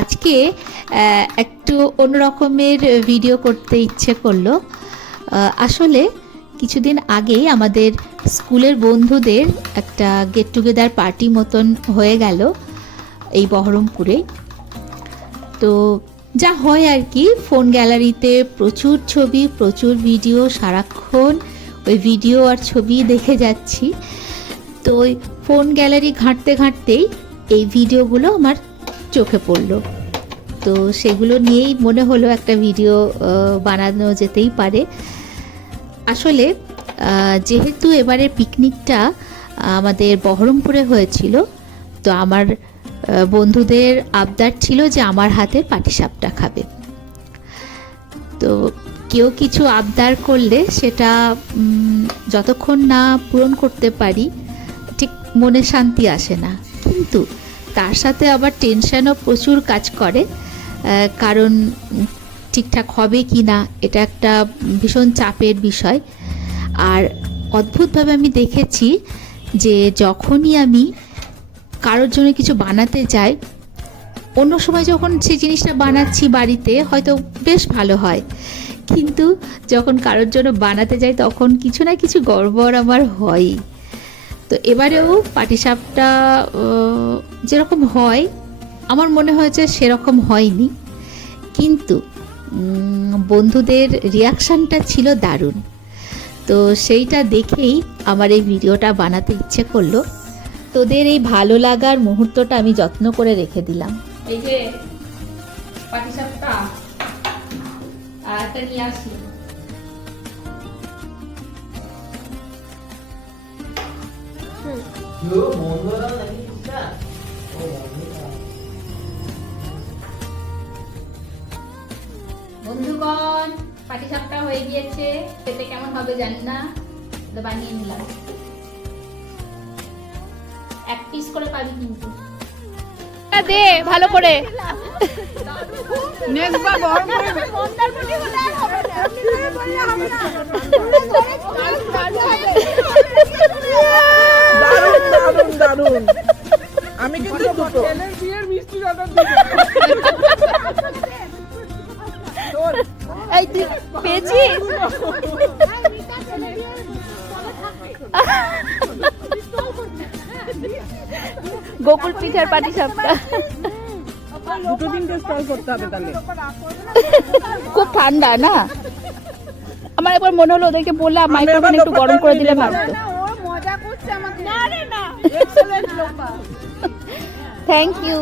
আজকে একটু অন্যরকমের ভিডিও করতে ইচ্ছে করলো। আসলে কিছুদিন আগেই আমাদের স্কুলের বন্ধুদের একটা গেট টুগেদার পার্টি মতন হয়ে গেল এই বহরমপুরে। তো যা হয় আর কি, ফোন গ্যালারিতে প্রচুর ছবি, প্রচুর ভিডিও, সারাক্ষণ ওই ভিডিও আর ছবি দেখে যাচ্ছি। তো ওই ফোন গ্যালারি ঘাঁটতে ঘাঁটতেই এই ভিডিওগুলো আমার চোখে পড়লো। তো সেগুলো নিয়েই মনে হলো একটা ভিডিও বানানো যেতেই পারে। আসলে যেহেতু এবারে পিকনিকটা আমাদের বহরমপুরে হয়েছিল, তো আমার বন্ধুদের আবদার ছিল যে আমার হাতের পাটিসাপটা খাবে। তো কেউ কিছু আবদার করলে সেটা যতক্ষণ না পূরণ করতে পারি ঠিক মনে শান্তি আসে না, কিন্তু তার সাথে আবার টেনশনও প্রচুর কাজ করে, কারণ ঠিকঠাক হবে কি না এটা একটা ভীষণ চাপের বিষয়। আর অদ্ভুতভাবে আমি দেখেছি যে যখনই আমি কারোর জন্য কিছু বানাতে যাই, অন্য সময় যখন সেই জিনিসটা বানাচ্ছি বাড়িতে হয়তো বেশ ভালো হয়, কিন্তু যখন কারোর জন্য বানাতে যাই তখন কিছু না কিছু গড়বড় আমার হয়ই। তো এবারেও পাটিসাপটা যেরকম হয় আমার মনে হয়েছে সেরকম হয়নি, কিন্তু বন্ধুদের রিয়াকশানটা ছিল দারুণ। তো সেইটা দেখেই আমার এই ভিডিওটা বানাতে ইচ্ছে করলো। তোদের এই ভালো লাগার মুহূর্তটা আমি যত্ন করে রেখে দিলাম। এই যে পাটিসাপটা আর একটা নিয়ে আসি। বন্ধুগণ, পাটিসাপটা হয়ে গিয়েছে, খেতে কেমন হবে জানি না, বানিয়ে নিলাম। এক পিস করে পাবি কিন্তু, দে ভালো করে। আমি কিন্তু এই তুই পেয়েছিস? গোকুল পিঠার পাটিসাপটা দুটো তিনটে স্টল করতে হবে তাহলে। খুব ঠান্ডা না, আমার একবার মনে হলো ওদেরকে বললাম মাইক্রোওভেন একটু গরম করে দিলে ভালো। মজা করছে আমাদের। Thank you.